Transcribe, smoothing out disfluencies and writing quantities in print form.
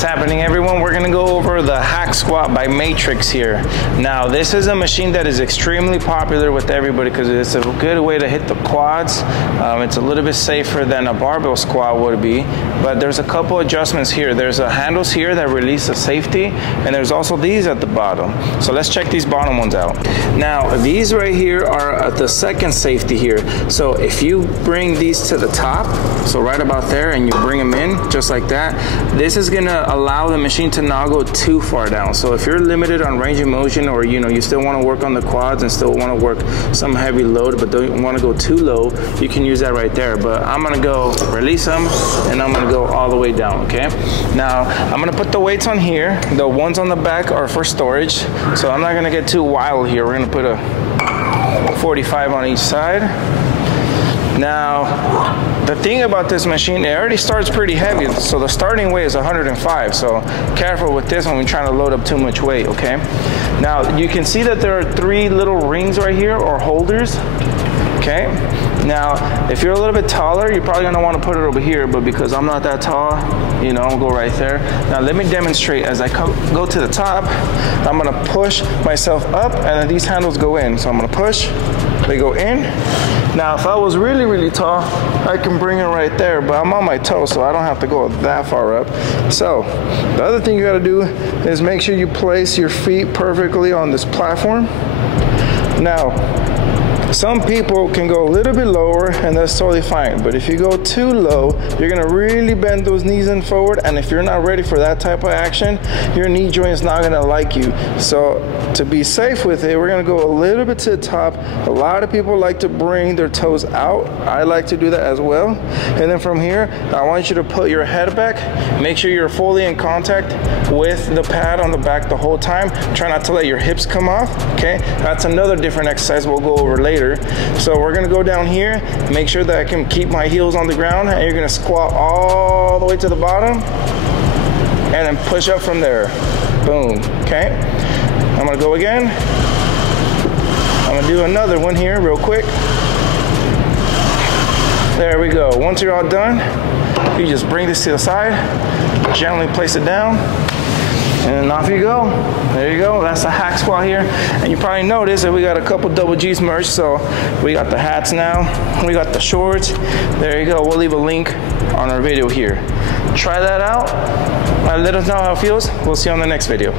What's happening, everyone? We're gonna go over the hack squat by Matrix here. Now, this is a machine that is extremely popular with everybody because it's a good way to hit the quads. It's a little bit safer than a barbell squat would be, but there's a couple adjustments here. There's handles here that release the safety, and there's also these at the bottom. So let's check these bottom ones out. Now, these right here are at the second safety here. So if you bring these to the top, so right about there, and you bring them in just like that, this is gonna allow the machine to not go too far down. So if you're limited on range of motion, or you still want to work on the quads and still want to work some heavy load but don't want to go too low, you can use that right there. But I'm gonna go release them and I'm gonna go all the way down. Okay, now I'm gonna put the weights on here. The ones on the back are for storage, so I'm not gonna get too wild here. We're gonna put a 45 on each side. Now, the thing about this machine, it already starts pretty heavy, so the starting weight is 105, so careful with this when we're trying to load up too much weight, okay? Now, you can see that there are 3 little rings right here, or holders, okay? Now, if you're a little bit taller, you're probably gonna wanna put it over here, but because I'm not that tall, I'll go right there. Now, let me demonstrate. As I go to the top, I'm gonna push myself up, and then these handles go in. So I'm gonna push, they go in. Now, if I was really, really tall, I can bring it right there, but I'm on my toes, so I don't have to go that far up. So, the other thing you gotta do is make sure you place your feet perfectly on this platform. Now, some people can go a little bit lower, and that's totally fine. But if you go too low, you're gonna really bend those knees in forward, and if you're not ready for that type of action, your knee joint is not gonna like you. So to be safe with it, we're gonna go a little bit to the top. A lot of people like to bring their toes out. I like to do that as well. And then from here, I want you to put your head back. Make sure you're fully in contact with the pad on the back the whole time. Try not to let your hips come off, okay? That's another different exercise we'll go over later. So we're gonna go down here, make sure that I can keep my heels on the ground, and you're gonna squat all the way to the bottom, and then push up from there. Boom, okay? I'm gonna go again. I'm gonna do another one here real quick. There we go. Once you're all done, you just bring this to the side, gently place it down, and off you go. There you go. That's the hack squat here. And you probably noticed that we got a couple double G's merged. So we got the hats now. We got the shorts. There you go. We'll leave a link on our video here. Try that out. Let us know how it feels. We'll see you on the next video.